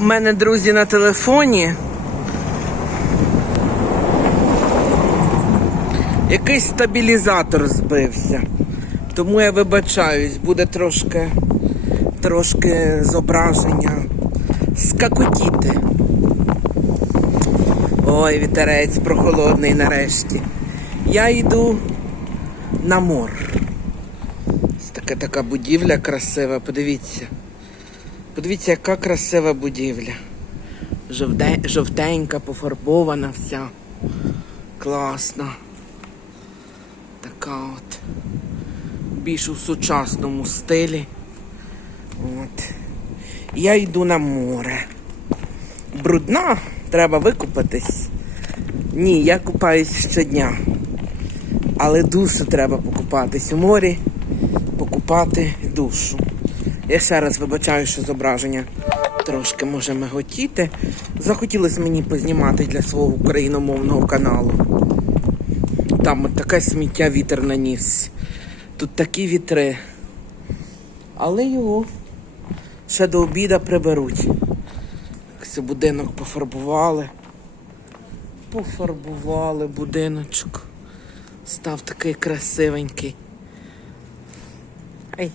У мене, друзі, на телефоні якийсь стабілізатор збився. Тому я вибачаюсь, буде трошки, трошки зображення скакотіти. Ой, вітерець прохолодний нарешті. Я йду на мор. Ось така така будівля красива, подивіться. Подивіться, яка красива будівля. Жовте, жовтенька, пофарбована вся. Класна. Така от. Більш у сучасному стилі. От. Я йду на море. Брудна, треба викупатись. Ні, я купаюсь щодня. Але душу треба покупатись у морі, покупати душу. Я ще раз вибачаю, що зображення трошки може миготіти. Захотілося мені познімати для свого україномовного каналу. Там от таке сміття вітер наніс. Тут такі вітри. Але його ще до обіда приберуть. Ось будинок пофарбували. Пофарбували будиночок. Став такий красивенький. Ай.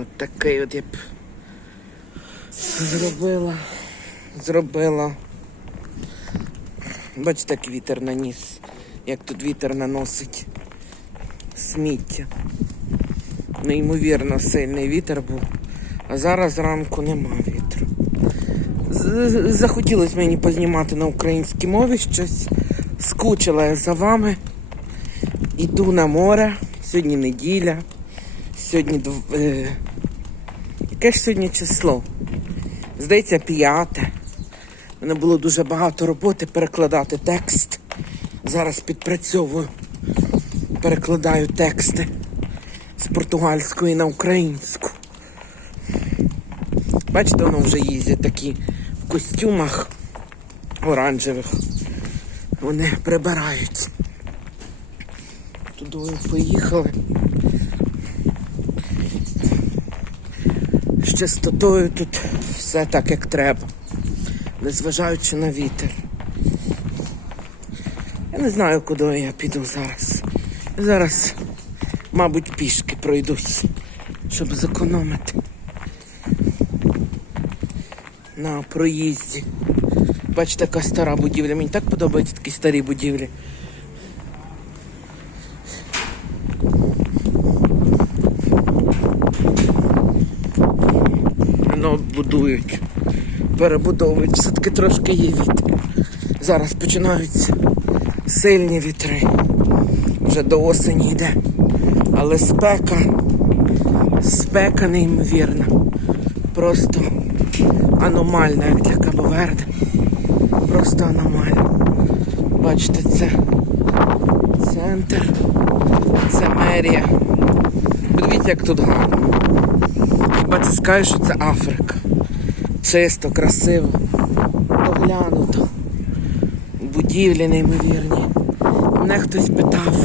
От такий от я б зробила. Зробила. Бачите, як вітер наніс. Як тут вітер наносить сміття. Неймовірно сильний вітер був. А зараз зранку нема вітру. Захотілося мені познімати на українській мові щось. Скучила я за вами. Іду на море. Сьогодні неділя. Сьогодні е, яке ж сьогодні число? Здається, п'яте. У мене було дуже багато роботи перекладати текст. Зараз підпрацьовую. Перекладаю тексти з португальської на українську. Бачите, воно вже їздять такі в костюмах оранжевих. Вони прибирають. Туди поїхали. З чистотою тут все так, як треба, незважаючи на вітер. Я не знаю, куди я піду зараз. Зараз, мабуть, пішки пройдусь, щоб зекономити на проїзді. Бачите, яка стара будівля. Мені так подобаються такі старі будівлі. Воно будують, перебудовують. Все-таки трошки є вітер. Зараз починаються сильні вітри. Вже до осені йде. Але спека, спека неймовірна. Просто аномальна, як для Кабоверди. Просто аномальна. Бачите, це центр, це мерія. Подивіться, як тут гарно. Хіба це скажеш, що це Африка. Чисто, красиво, доглянуто. Будівлі неймовірні. Мене хтось питав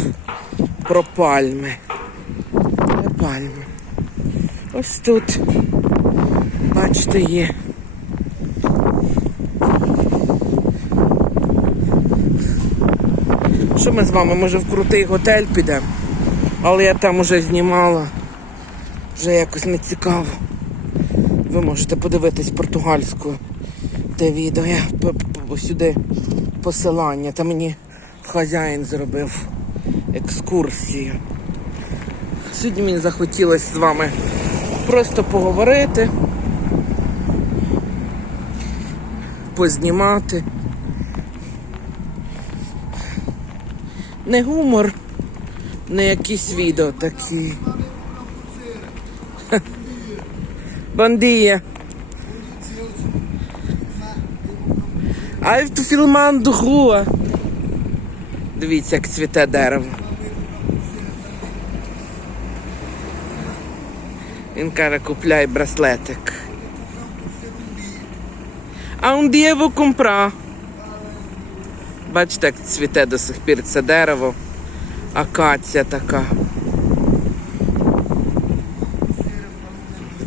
про пальми. Про пальми. Ось тут, бачите, є. Що ми з вами? Може в крутий готель підемо? Але я там уже знімала. Вже якось не цікаво. Ви можете подивитись португальською те відео. Я сюди посилання. Та мені хазяїн зробив екскурсію. Сьогодні мені захотілося з вами просто поговорити, познімати. Не гумор, не якісь відео такі. Bom Ай tu filmando rua. Дивіться, як цвіте дерево. Він каже, купляй браслетик. А dia eu vou. Бачите, як цвіте до сих пір це дерево. Акація така.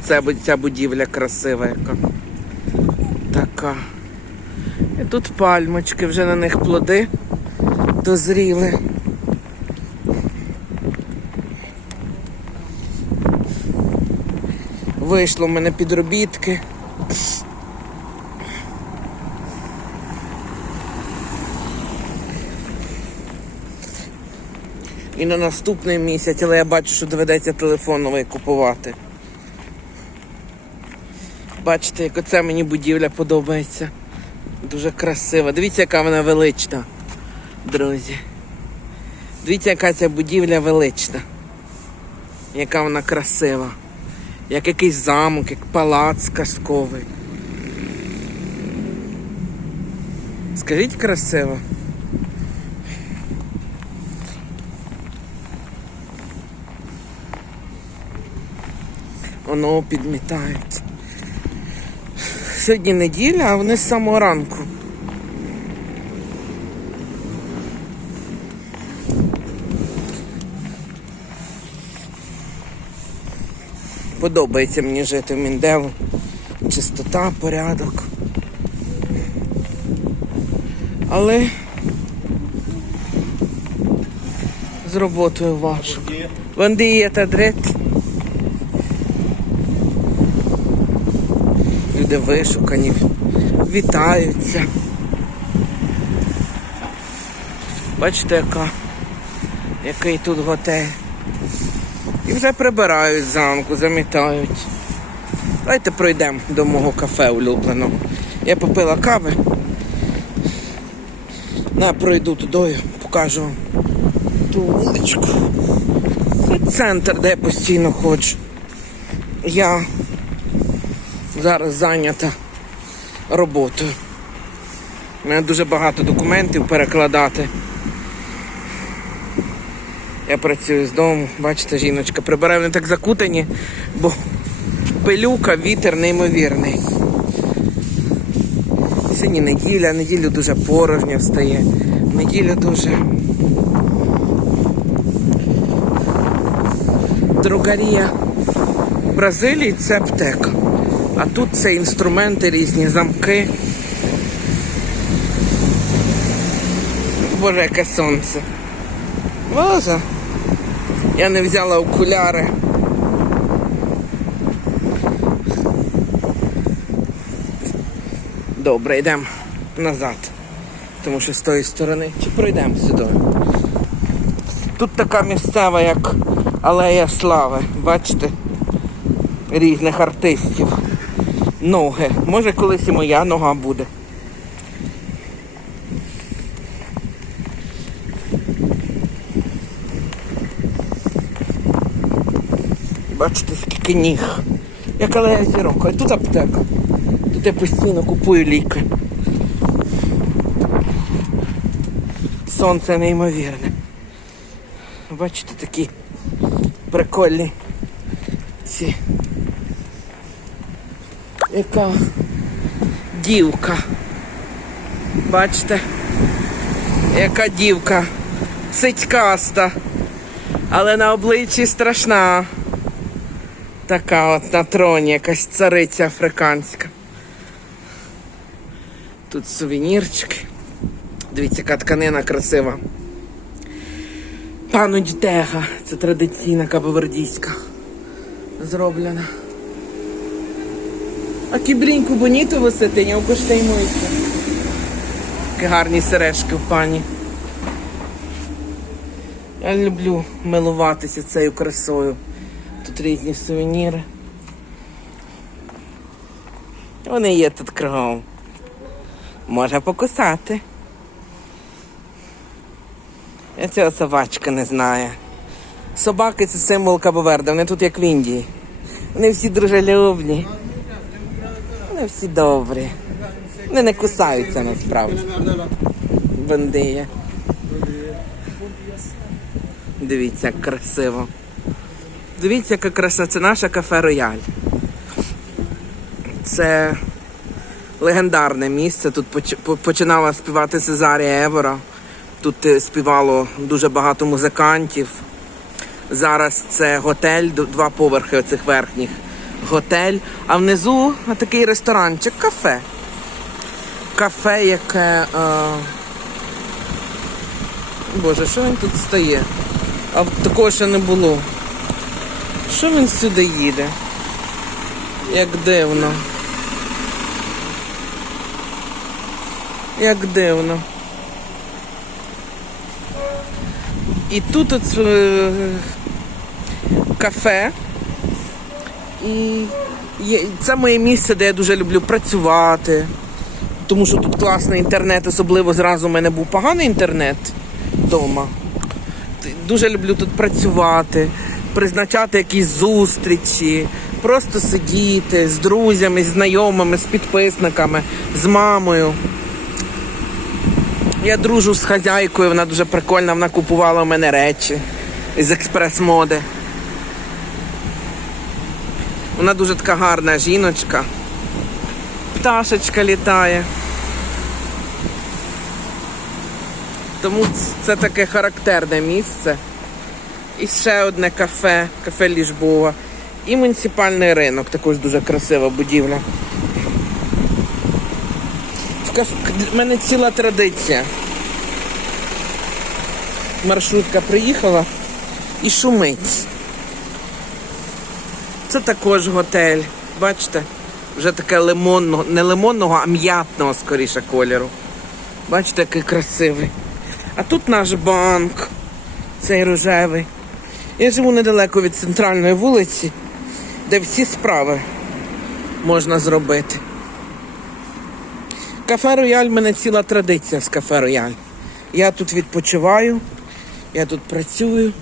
Оце ця будівля красива яка. Така. І тут пальмочки, вже на них плоди дозріли. Вийшло в мене підробітки. І на наступний місяць, але я бачу, що доведеться телефон новий купувати. Бачите, як оце мені будівля подобається. Дуже красива. Дивіться, яка вона велична, друзі. Дивіться, яка ця будівля велична. Яка вона красива. Як якийсь замок, як палац казковий. Скажіть красиво. Воно підмітають. Сьогодні неділя, а вони з самого ранку. Подобається мені жити в Міндеву. Чистота, порядок. Але з роботою важко. Bom dia, Люди вишукані, вітаються. Бачите, яка, який тут готель. І вже прибирають замку, замітають. Давайте пройдемо до мого кафе улюбленого. Я попила кави. На, пройду тудою, покажу вам ту вуличку. Це центр, де я постійно ходжу. Я зараз зайнята роботою. У мене дуже багато документів перекладати. Я працюю з дому, бачите, жіночка прибирає, вони так закутані, бо пилюка, вітер неймовірний. Сьогодні неділя, неділю дуже порожньо встає. Неділя дуже. Другарія Бразилії це аптека. А тут це інструменти різні, замки. Боже, яке сонце. Боже. Я не взяла окуляри. Добре, йдемо назад. Тому що з тої сторони. Чи пройдемо сюди? Тут така місцева, як Алея Слави. Бачите? Різних артистів. Ноги. Може колись і моя нога буде. Бачите, скільки ніг. Як алея зірок. А тут аптека. Тут я постійно купую ліки. Сонце неймовірне. Бачите, такі прикольні ці. Яка дівка. Бачите? Яка дівка. Цитькаста. Але на обличчі страшна. Така от на троні якась цариця африканська. Тут сувенірчики. Дивіться, яка тканина красива. Пануть Дега. Це традиційна кабовердійська. Зроблена. А кібріньку боніто висити, не окоштеймується. Які гарні сережки в пані. Я люблю милуватися цією красою. Тут різні сувеніри. Вони є тут кругом. Може покусати. Я цього собачка не знаю. Собаки це символ Кабоверда, вони тут як в Індії. Вони всі дружелюбні. Вони всі добрі. Вони не кусаються насправді. Бандия. Дивіться, як красиво. Дивіться, яка краса. Це наше кафе Рояль. Це легендарне місце. Тут починала співати Сезарія Евора. Тут е, співало дуже багато музикантів. Зараз це готель, два поверхи оцих верхніх. Готель, а внизу такий ресторанчик, кафе. Кафе, яке. Е... Боже, що він тут стає? А такого ще не було. Що він сюди їде? Як дивно. Як дивно. І тут от е, кафе. І є, це моє місце, де я дуже люблю працювати. Тому що тут класний інтернет, особливо зразу у мене був поганий інтернет вдома. Дуже люблю тут працювати, призначати якісь зустрічі, просто сидіти з друзями, з знайомими, з підписниками, з мамою. Я дружу з хазяйкою, вона дуже прикольна, вона купувала у мене речі з експрес-моди. Вона дуже така гарна жіночка. Пташечка літає. Тому це таке характерне місце. І ще одне кафе, кафе Ліжбова. І муніципальний ринок, також дуже красива будівля. В кафе в мене ціла традиція. Маршрутка приїхала і шумить. Це також готель. Бачите? Вже таке лимонного, не лимонного, а м'ятного скоріше кольору. Бачите, який красивий. А тут наш банк, цей рожевий. Я живу недалеко від центральної вулиці, де всі справи можна зробити. Кафе Рояль мене ціла традиція з кафе Рояль. Я тут відпочиваю, я тут працюю.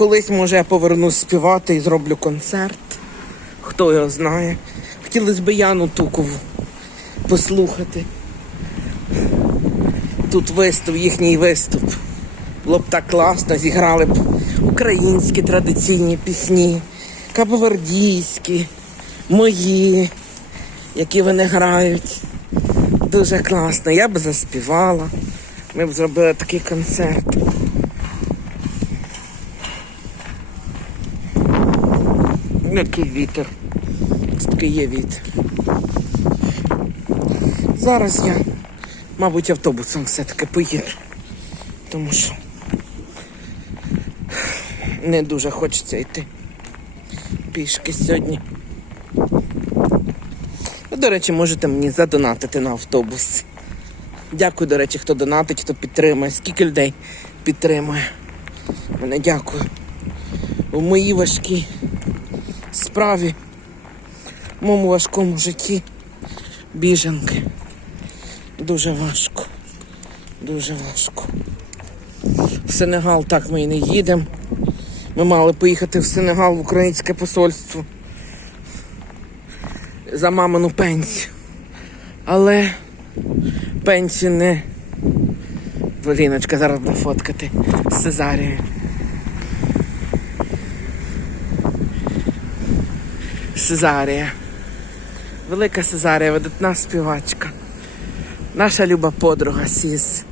Колись, може, я повернусь співати і зроблю концерт. Хто його знає. Хотілося б Яну Тукову послухати. Тут виступ, їхній виступ. Було б так класно, зіграли б українські традиційні пісні, кабовердійські, мої, які вони грають. Дуже класно. Я б заспівала. Ми б зробили такий концерт. Який вітер. Такий є вітер. Зараз я, мабуть, автобусом все-таки поїду. Тому що не дуже хочеться йти пішки сьогодні. До речі, можете мені задонатити на автобус. Дякую, до речі, хто донатить, хто підтримує. Скільки людей підтримує. Мене дякую. У моїй важкій справі, в моєму важкому житті біженки. Дуже важко. Дуже важко. В Сенегал так ми і не їдемо. Ми мали поїхати в Сенегал в українське посольство за мамину пенсію. Але пенсію не. Воліночка зараз буде фоткати з Сезарією. Сезарія. Велика Сезарія, видатна співачка. Наша люба подруга Сіс.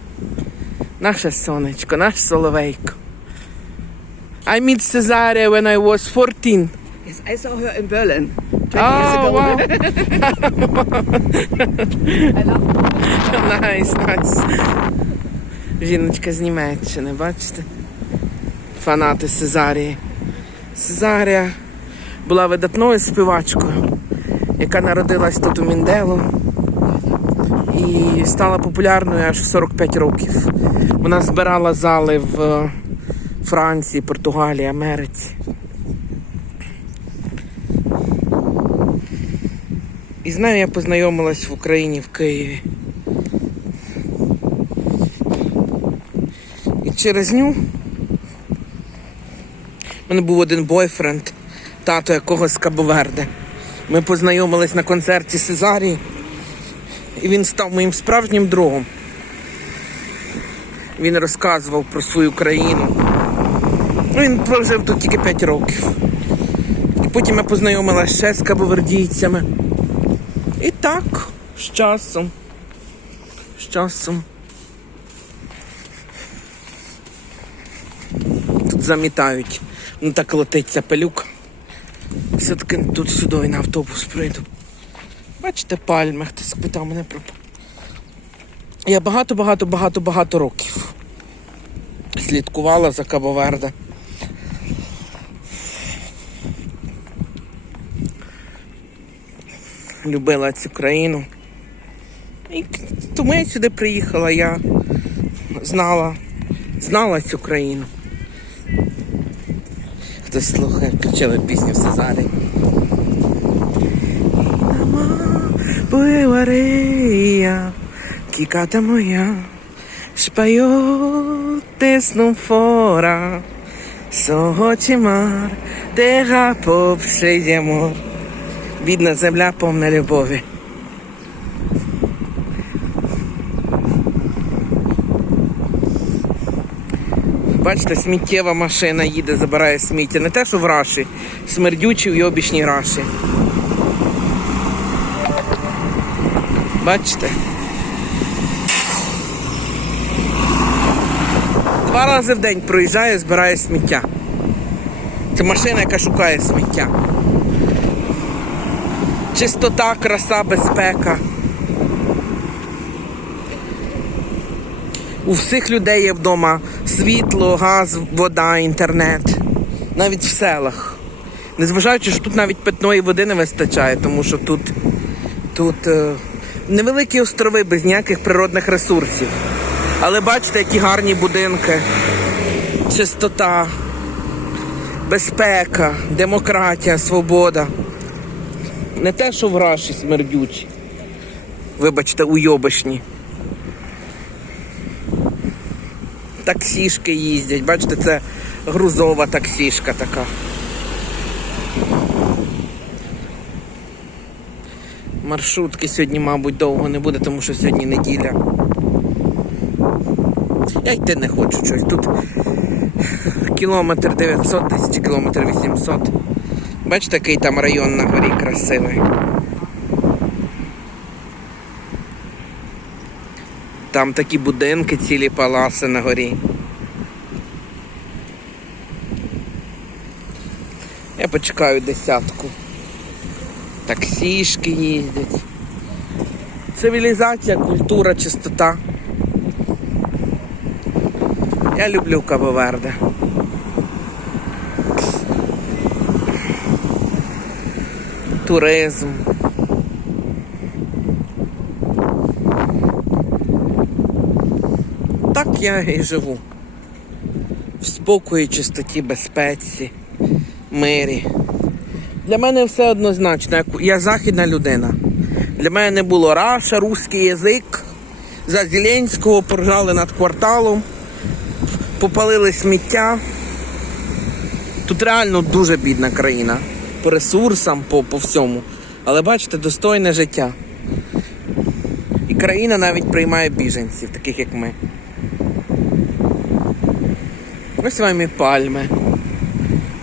Наше сонечко, наш соловейко. I met Cesaria when I was 14. Yes, I saw her in Berlin 20 years Oh, ago. wow. I love her. Найс, найс. Жіночка з Німеччини, бачите? Фанати Сезарії. Сезарія була видатною співачкою, яка народилась тут у Міндело і стала популярною аж в 45 років. Вона збирала зали в Франції, Португалії, Америці. І з нею я познайомилась в Україні в Києві. І через ню в мене був один бойфренд, тато якогось з Кабоверде. Ми познайомились на концерті Сезарії, і він став моїм справжнім другом. Він розказував про свою країну. Ну, він прожив тут тільки 5 років. І потім я познайомилася ще з кабовердійцями. І так, з часом. З часом. Тут замітають. Ну так летить ця. Все-таки тут сюди на автобус прийду. Бачите, пальми, хтось питав мене про. Я багато-багато-багато-багато років слідкувала за Кабоверде. Любила цю країну. І тому я сюди приїхала, я знала, знала цю країну. Хтось слухає, включили пісню в Сезарі. Буевария, киката моя, спайоte fora, согочі мар, тега попшиє. Бідна земля повна любові. Бачите, сміттєва машина їде, забирає сміття. Не те, що в Раші, смердючі в йобічній Раші. Бачите? Два рази в день проїжджає, збирає сміття. Це машина, яка шукає сміття. Чистота, краса, безпека. У всіх людей є вдома світло, газ, вода, інтернет. Навіть в селах. Незважаючи, що тут навіть питної води не вистачає, тому що тут, тут е, невеликі острови без ніяких природних ресурсів. Але бачите, які гарні будинки, чистота, безпека, демократія, свобода. Не те, що в Раші смердючі. Вибачте, уйобишні. Таксішки їздять. Бачите, це грузова таксішка така. Маршрутки сьогодні, мабуть, довго не буде, тому що сьогодні неділя. Я йти не хочу щось. Тут кілометр 900 десь чи кілометр 800. Бачите, який там район на горі красивий. Там такі будинки, цілі паласи на горі. Я почекаю десятку. Таксішки їздять. Цивілізація, культура, чистота. Я люблю Кабоверде. Туризм. Так я і живу. В спокої, чистоті, безпеці, мирі. Для мене все однозначно. Я західна людина. Для мене не було раша, русський язик. За Зеленського поржали над кварталом, попалили сміття. Тут реально дуже бідна країна. По ресурсам, по, по всьому. Але бачите, достойне життя. І країна навіть приймає біженців, таких як ми. Ось вам і пальми.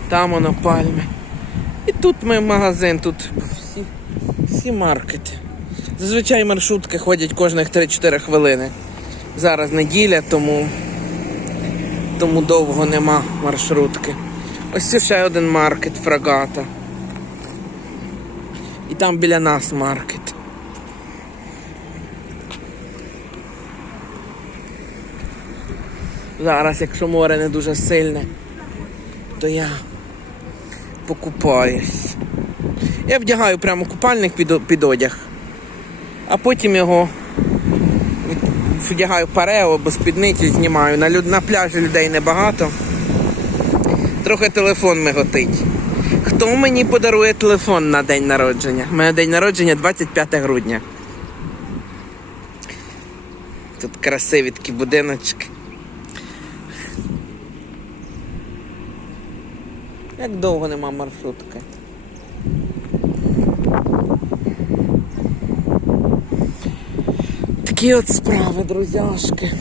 Там воно пальми. І тут ми магазин, тут всі, всі маркети. Зазвичай маршрутки ходять кожних 3-4 хвилини. Зараз неділя, тому, тому довго нема маршрутки. Ось це ще один маркет фрагата. І там біля нас маркет. Зараз, якщо море не дуже сильне, то я покупаюсь. Я вдягаю прямо купальник під, під одяг, а потім його вдягаю парео або спідниці знімаю. На, на пляжі людей небагато. Трохи телефон миготить. Хто мені подарує телефон на день народження? У мене день народження 25 грудня. Тут красиві такі будиночки. Як довго нема маршрутки? Такі от справи, друзяшки.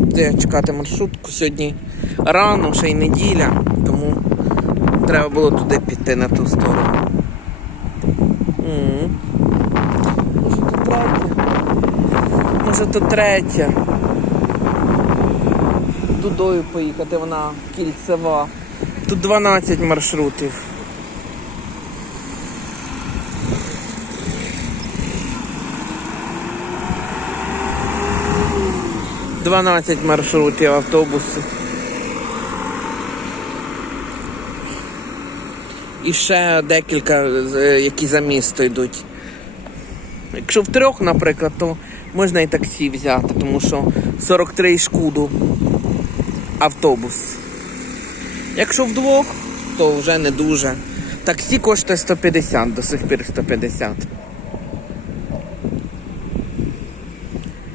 Де чекати маршрутку сьогодні рано, ще й неділя, тому треба було туди піти на ту сторону. Може то третя? Може то третя. Дудою поїхати, вона кільцева. Тут 12 маршрутів. Дванадцять маршрутів автобуси. І ще декілька, е, які за місто йдуть. Якщо в трьох, наприклад, то можна і таксі взяти, тому що 43 шкуду автобус. Якщо вдвох, то вже не дуже. Таксі коштує 150, до сих пір 150.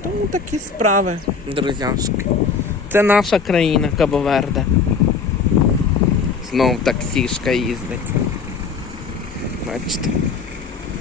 Тому такі справи, друзяшки. Це наша країна Кабоверде. Знов таксішка їздить. Бачите.